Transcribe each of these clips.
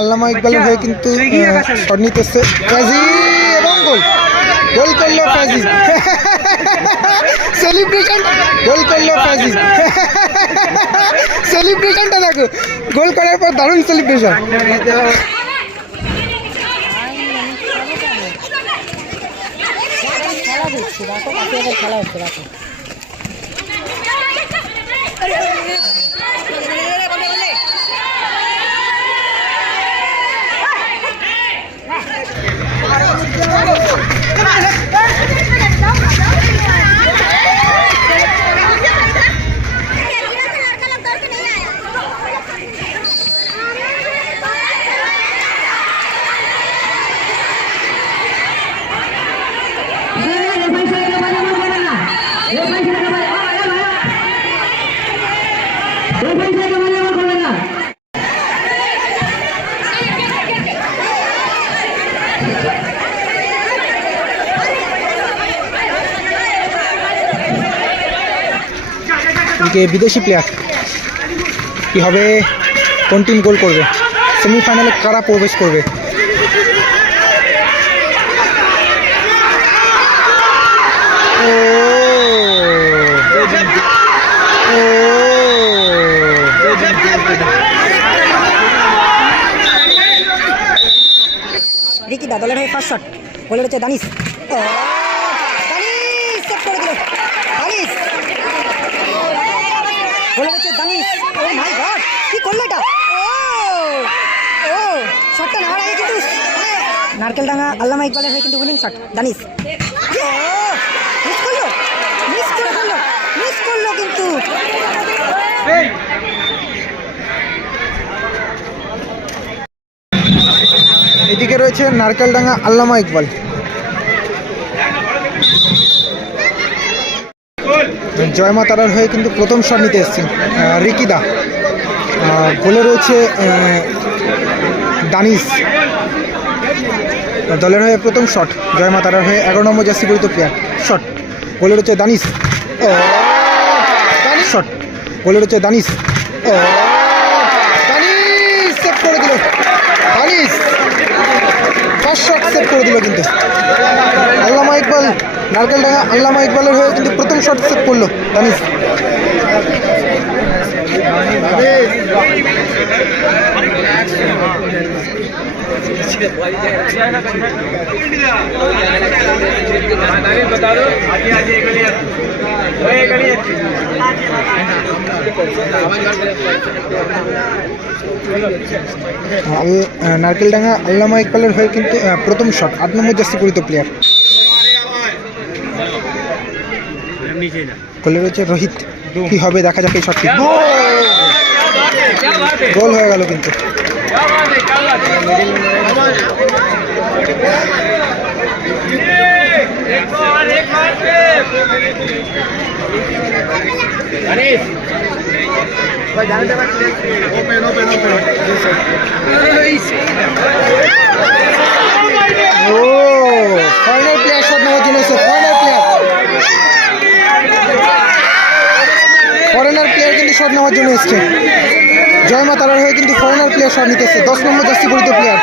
আল্লামা ইকবালের হয়ে কিন্তু শট নিতেছে। কাজী এবং গোল। গোল করল কাজী। সেলিব্রেশন গোল করল কাজী। সেলিব্রেশনটা দেখো। গোল করার পর দারুণ সেলিব্রেশন খেলা হচ্ছে দেখো এদিকে বিদেশি প্লেয়ার কি হবে? কোন টিম গোল করবে? সেমিফাইনালে কারা প্রবেশ করবে? রিকি দা দলের হয়ে ফার্স্ট শট গোলের হচ্ছে দানিস ও, দানিশ সেভ করে দিল। দানিশ গোলের হচ্ছে দানিশ ও মাই গড কি করল এটা? ও ও শটটা নেওয়ার আগে কিন্তু নারকেলডাঙ্গা আল্লামা ইকবালের হয়ে কিন্তু উইনিং শট মিস করল? মিস করল কিন্তু। এদিকে রয়েছে নারকেলডাঙ্গা আল্লামা ইকবাল জয় মা তারার হয়ে কিন্তু প্রথম শট নিতে এসছেন রিকিদা গোলে রয়েছে দানিশ। দলের হয়ে প্রথম শট, জয় মা তারার হয়ে এগারো নম্বর জার্সি পরিত প্লেয়ার শট, গোলে রয়েছে দানিশ। ও শট, গোলে রয়েছে ও সেভ করে দিল। দানিশ ফার্স্ট শট সেট করে দিল কিন্তু। আল্লামা ইকবাল নারকেলডাঙ্গা আল্লামা ইকবালের হয়ে কিন্তু প্রথম শট সেভ করল দানিশ बता दो आजी आजी एक गली एक गली আগে আহ, নারকেলডাঙ্গা আল্লামা ইকবালের হয়ে কিন্তু আহ, প্রথম শট আট নম্বর জার্সি পরিত প্লেয়ার नीचे ना গোলে রয়েছে রোহিত কি হবে দেখা যাক এই শটটি क्या बात है গোল হয়ে গেল কিন্তু Open, open, open. ফাইনাল নেওয়ার জন্য এসে ফাইনাল প্লেয়ার ফরেনার প্লেয়ার কিন্তু শট নেওয়ার জন্য এসছে জয় মা তারার হয়ে কিন্তু ফরেনার প্লেয়ার সব নিতেছে। দশ নম্বর জার্সি পরিত প্লেয়ার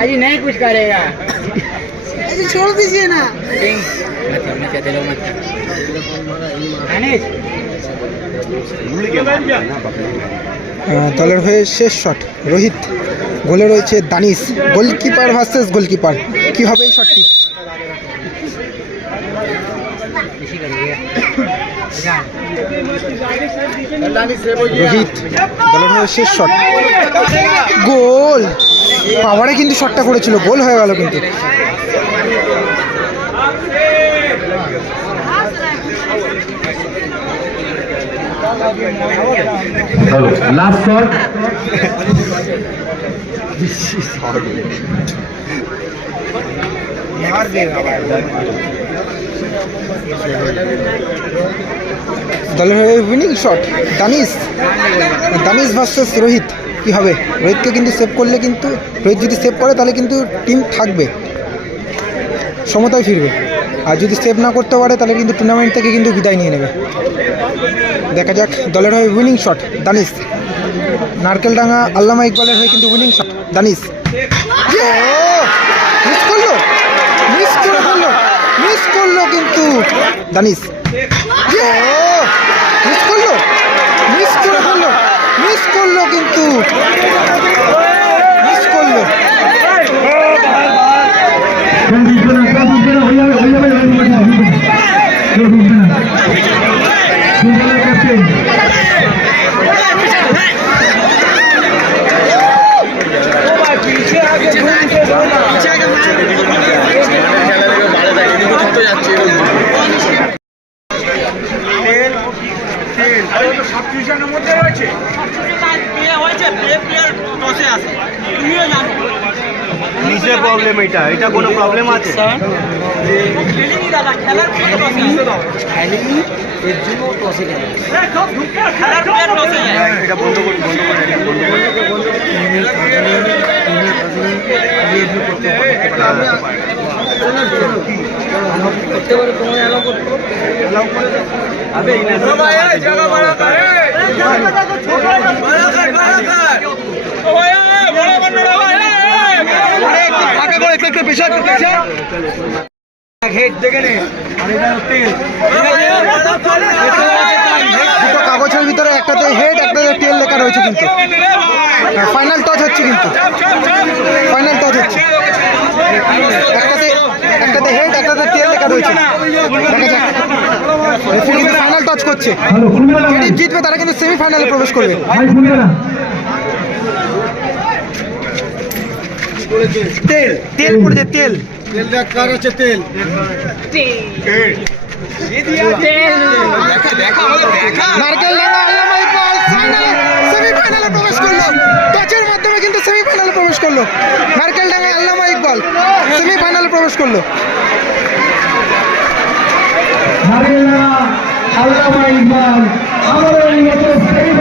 अजी नहीं कुछ करेगा छोड़ दीजिए ना দলের হয়ে শেষ শট রোহিত গোলে রয়েছে দানিশ গোলকিপার ভার্সেস গোলকিপার কি হবে এই শটটি রোহিত দলের হয়ে শেষ শট গোল পাওয়ারে কিন্তু শটটা করেছিল গোল হয়ে গেল কিন্তু। দলের shot winning shot Danish Danish versus Rohit. কি হবে? রোহিতকে কিন্তু সেভ করলে কিন্তু, রোহিত যদি সেভ করে তাহলে কিন্তু টিম থাকবে। সমতায় ফিরবে। আর যদি সেভ না করতে পারে তাহলে কিন্তু টুর্নামেন্ট থেকে কিন্তু বিদায় নিয়ে নেবে। দেখা যাক, দলের হয়ে উইনিং শট দানিশ। নারকেলডাঙ্গা আল্লামা ইকবালের হয়ে কিন্তু উইনিং শট দানিশ। মিস করল মিস করল কিন্তু, দানিশ মিস করল মিস করে ফেলল মিস করল কিন্তু মিস করল Condicional, condicional, এটা এটা কোনো প্রবলেম আছে? এটা বন্ধ করুন বন্ধ করে এটা বন্ধ করে ফাঁকা করে একটু একটু পেশা একটু পেশা হেড দেখে নে। দুটো কাগজের ভিতরে একটাতে হেড একটাতে টেল লেখা রয়েছে কিন্তু। ফাইনাল টচ হচ্ছে কিন্তু। ফাইনাল টচ হচ্ছে। একটাতে একটাতে হেড একটাতে টেল লেখা রয়েছে। দেখা যাক। রেফারি কিন্তু ফাইনাল টচ করছে। জিতবে তারা কিন্তু সেমিফাইনালে প্রবেশ করবে। তেল তেল পড়েছে তেল। তেল। দেখ কার আছে? তেল নারকেল ডাঙ্গা আল্লামা ইকবাল ফাইনালে সেমিফাইনালে প্রবেশ করল। টচের মাধ্যমে কিন্তু সেমিফাইনালে প্রবেশ করল। নারকেল ডাঙ্গা আল্লামা ইকবাল সেমিফাইনালে প্রবেশ করল। আল্লামা ইকবাল আমাদের এই বছর